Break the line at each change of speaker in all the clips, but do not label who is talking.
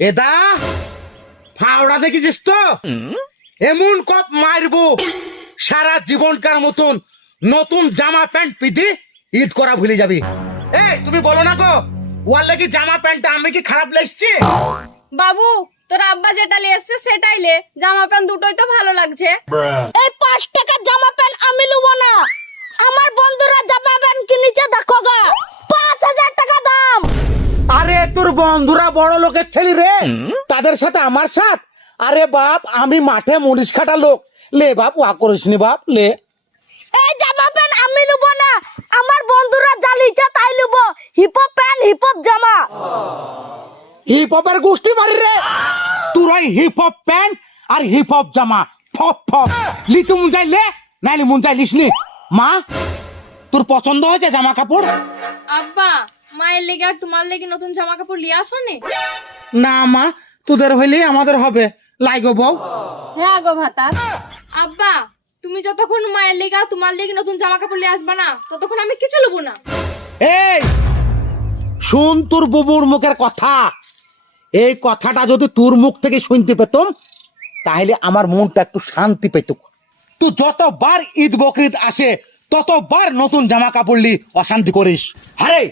এদা ফাওড়া দেখেছিস তো? এমন কপ মারবো সারা জীবনকার মতন নতুন জামা প্যান্ট পিধি ঈদ করা ভুলে যাবি। এই তুমি বলো না গো ওয়ার লাগি জামা প্যান্টটা আমি কি খারাপ লাগছে?
বাবু তোর আব্বা যেটা নিয়ে এসছে সেটাই লে। জামা প্যান্ট দুটোই তো ভালো লাগছে।
এই পাঁচ টাকার জামা প্যান্ট আমি লুবো না। আমার বন্ধুরা জামা প্যান্ট কিনেছে দেখো গা। পাঁচ হাজার টাকা দাম।
আরে তোর বন্ধুরা বড় লোকের ছেলে রে। তাদের সাথে আমার সাথ। আরে বাপ আমি মাঠে মুনিশ খাটা লোক। লে বাপ ওয়া করিস নি বাপ লে।
এই জামা প্যান্ট আমি লুবো না। আমার বন্ধুরা যা লিচে তাই লুবো। Hip hop pant hip hop জামা।
হিপ হপের গোষ্ঠী মারি রে। তোর ওই হিপ হপ প্যান্ট আর হিপ হপ জামা। ফপ ফপ লি তুই মুঞ্জাই লে নাইলে মুঞ্জাই লিস নি। মা তোর পছন্দ হয়েছে জামা কাপড়?
আব্বা মায়ের লেগে আর তোমার লেগে নতুন জামা কাপড় নিয়ে আসোনি
না? মা তোদের হইলে আমাদের হবে। লাইগো বউ।
হ্যাঁ গো ভাতা। আব্বা তুমি যতক্ষণ মায়ের লেগে আর তোমার লেগে নতুন জামা কাপড় নিয়ে আসবা না ততক্ষণ আমি কিছু নেব না।
এই শুন তোর বুবুর মুখের কথা। এই কথাটা যদি তোর মুখ থেকে শুনতে পেতাম তাহলে আমার মনটা একটু শান্তি পেত তুই যতবার ঈদ বকরিদ আসে ততবার নতুন জামা কাপড় লি অশান্তি করিস। আরে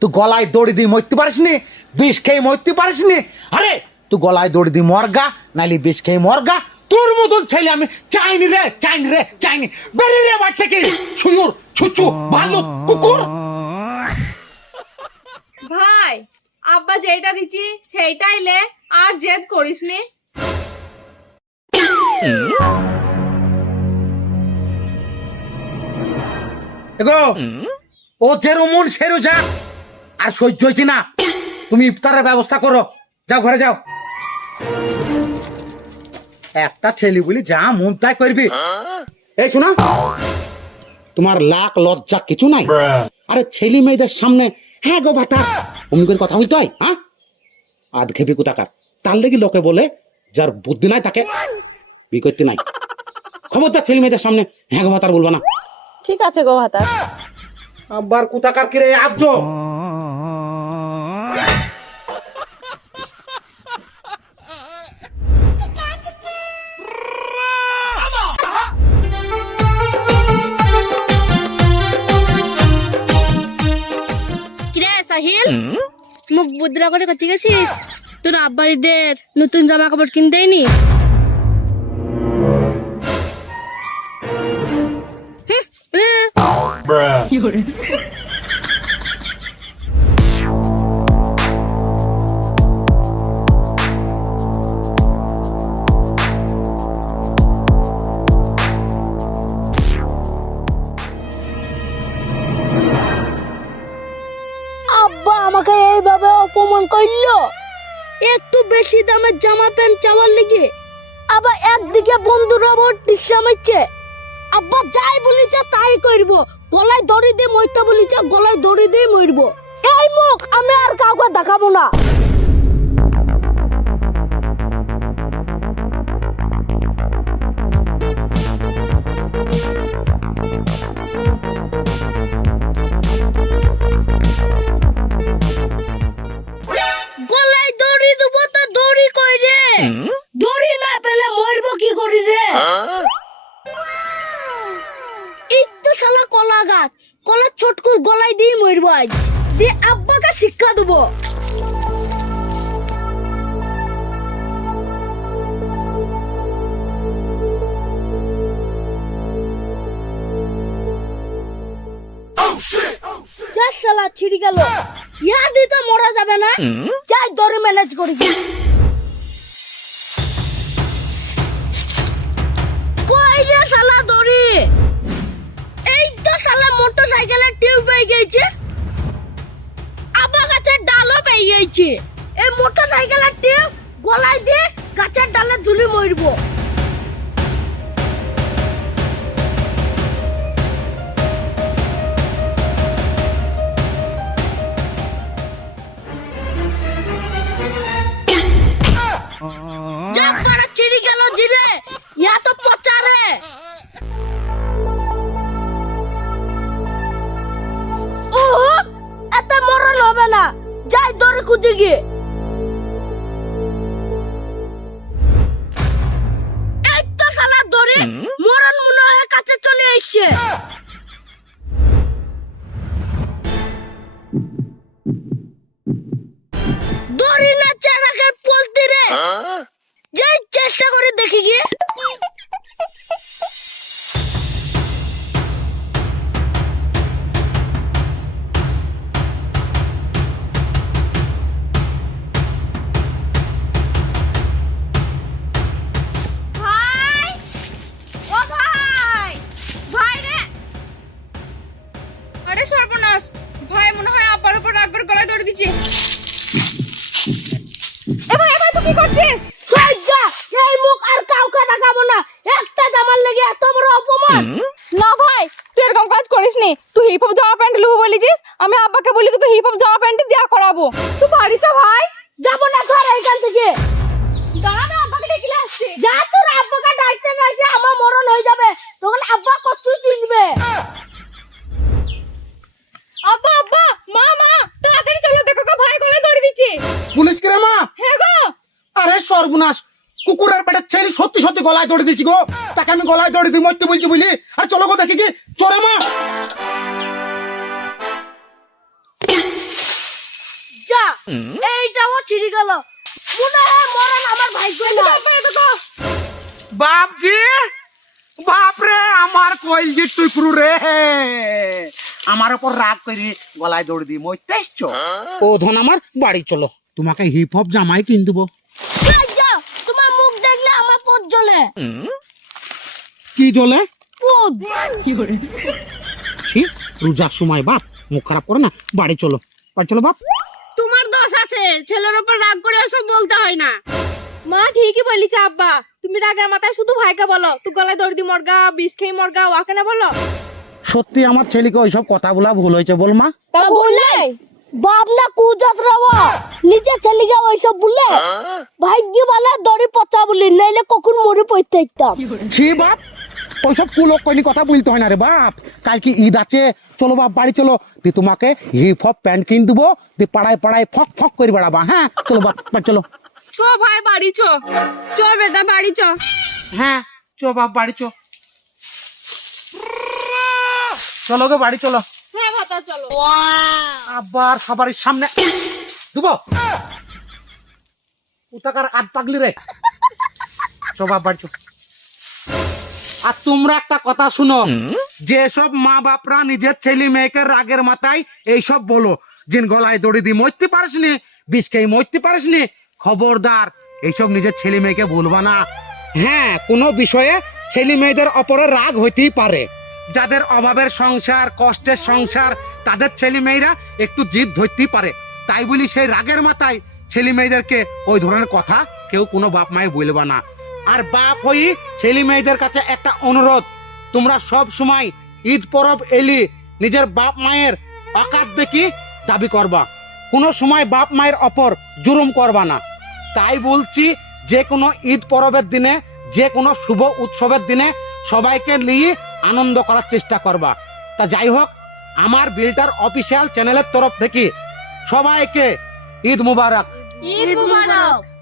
তুই গলায় দড়ি দিয়ে মরতে পারিস নি বিষ খেয়ে মরতে পারিস নি। আরে তুই গলায় দড়ি দিয়ে মরগা নাইলে বিষ খেয়ে মরগা। তোর মতন ছেলে আমি চাইনি রে চাইনি রে চাইনি। বেরিয়ে রে বাড়ি থেকে। সুয়ুর ছুচু ভালো কুকুর।
ভাই আব্বা যেটা দিচ্ছি সেইটাই লে আর জেদ করিস নি।
এগো ও যেরমন সেরু যা আর সহ্য হয়েছে না। তুমি ইফতারের ব্যবস্থা করো। যাও ঘরে যাও। একটা ছেলে বলি যা মন তাই করবি। এই শোনা তোমার লাখ লজ্জা কিছু নাই? আরে ছেলে মেয়েদের সামনে হ্যাঁ গো বাতা অমনি করে কথা বলতে হয় হ্যাঁ? আধ খেপি কোথাকার তার লেগে লোকে বলে যার বুদ্ধি নাই তাকে বি করতে নাই। খবরদার ছেলে মেয়েদের সামনে হ্যাঁ গো বাতার বলবা না।
ঠিক আছে গো ভাতা।
আবার কোথাকার কিরে আবজো?
করে করতে গেছিস? তোর আব্বারিদের নতুন জামা কাপড় কিনতেই নি বেশি দামের জামা প্যান্ট চাওয়ার লেগে আবার একদিকে বন্ধু আবার টিসা মারছে আব্বা যাই বলিছে তাই করব। গলায় দড়ি দিয়ে মরতে বলিছে, গলায় দড়ি দিয়ে মরব। এই মুখ আমি আর কাউকে দেখাবো না। শালা কলা গাছ গলায় দিয়ে মরবো আজ। দিয়ে আব্বাকে শিক্ষা দেবো। যা শালা ছিড়ি গেল। ইয়া দিয়ে তো মরা যাবে না। যাই দড়ি ম্যানেজ করি। মোটর সাইকেলের টিউব পেয়ে গেছে আবার গাছের ডালও পেয়ে গেছে এই মোটর সাইকেলের টিউব গলায় দিয়ে গাছের ডালে ঝুলি মরবো। খুঁজে গিয়ে। মনে হয়ে কাছে চলে এসছে। দড়ি না চারাকে পোলতি রে। হ্যাঁ? যাই চেষ্টা করে দেখি গিয়ে।
করছিস?
যা এই মুখ আর কাউকে দেখাবো না। একটা জামার লেগে এত বড় অপমান।
না ভাই তুই এরকম কাজ করিস নি তুই হিপ হপ জামা প্যান্ট লুবো বলেছিস আমি আব্বাকে বলি তোকে হিপ হপ জামা প্যান্ট দেয়া করাবো। তুই বাড়ি চ ভাই।
যাব না ঘর এইখান থেকে।
দাঁড়া না আব্বাকে ডেকে আসছি।
যা তোর আব্বাকে ডাকতে নাইছে আমার মরণ হয়ে যাবে। তখন আব্বা
গলায়
দড়ি দিছি গো। তাকে আমি গলায় দড়ি দিই মরতে বলছি বুঝলি? আর চলো গো দেখি কি। চলে মা
যা এইটাও ছিড়ে গেল। মনে হয় মরণ আমার ভাই কইলা
বাপজি বাপরে আমার কইল যে তুই পুরু রে। আমার উপর রাগ করি গলায় দড়ি দিই এসছো। ও ধন আমার বাড়ি চলো। তোমাকে হিপ হপ জামাই কিন দেবো
যা, যা তোমার মুখ দেখলে আমার পথ জ্বলে
কি জ্বলে ছি রোজার সময় বাপ মুখ খারাপ করে না বাড়ি চলো। বাড়ি চলো বাপ।
তোমার দোষ আছে ছেলের উপর রাগ করে ওসব বলতে হয় না।
মা ঠিকই বলিছে আব্বা। তুমি রাগের মাথায় শুধু ভাইকে বলো। তুই গলায় দড়ি দি মরগা বিষ খেয়ে মরগা ওয়াকে না বলো?
সত্যি আমার ছেলেকে ওইসব কথা বলা ভুল হয়েছে বল মা।
তা বললে
বাপ না কুজাত রাবো নিজে ছেলেকে ওইসব বললে ভাগ্য বলে দড়ি পচা বলি নাইলে কখন মরে পড়তে ইতাম
ছি বাপ ওইসব কুলোক কইনি কথা বলতে হয় না রে বাপ। কালকে ঈদ আছে চলো বাপ বাড়ি চলো। দি তোমাকে হিপ হপ প্যান্ট কিন দেবো দি পাড়ায় পাড়ায় ফক ফক করে বেড়াবা হ্যাঁ? চলো বাপ বাড়ি চলো।
চ ভাই বাড়ি চ। চ বেটা বাড়ি চ।
হ্যাঁ চো বাপ বাড়ি চো। চলো গো বাড়ি চলো।
হ্যাঁ ভাতা চলো।
আবার সামনে। দুবো উতাকার পাগলি রে? বাড়ি আর তোমরা একটা কথা শুনো। যেসব মা বাপরা নিজের ছেলে মেয়েকে রাগের মাথায় এইসব বলো জিন গলায় দড়ি দিয়ে মরতে পারিস নি বিষ খেয়ে মরতে পারিস নি খবরদার এইসব নিজের ছেলে মেয়েকে বলবা না। হ্যাঁ কোনো বিষয়ে ছেলে মেয়েদের অপরে রাগ হইতেই পারে। যাদের অভাবের সংসার, কষ্টের সংসার, তাদের ছেলে মেয়েরা একটু জিদ ধরতেই পারে। তাই বলি সেই রাগের মাথায় ছেলে মেয়েদেরকে ওই ধরনের কথা কেউ কোনো বাপ মায়ে বলবা না। আর বাপ হই ছেলে মেয়েদের কাছে একটা অনুরোধ, তোমরা সব সময় ঈদ পরব এলি নিজের বাপ মায়ের অকাত দেখি দাবি করবা। কোনো সময় বাপ মায়ের অপর জুরুম করবা না। তাই বলছি যে কোনো ঈদ পরবের দিনে, যে কোনো শুভ উৎসবের দিনে সবাইকে নিয়ে আনন্দ করার চেষ্টা করবা। তা যাই হোক, আমার বিল্টার অফিসিয়াল চ্যানেলের তরফ থেকে সবাইকে ঈদ মুবারক।
ঈদ মুবারক।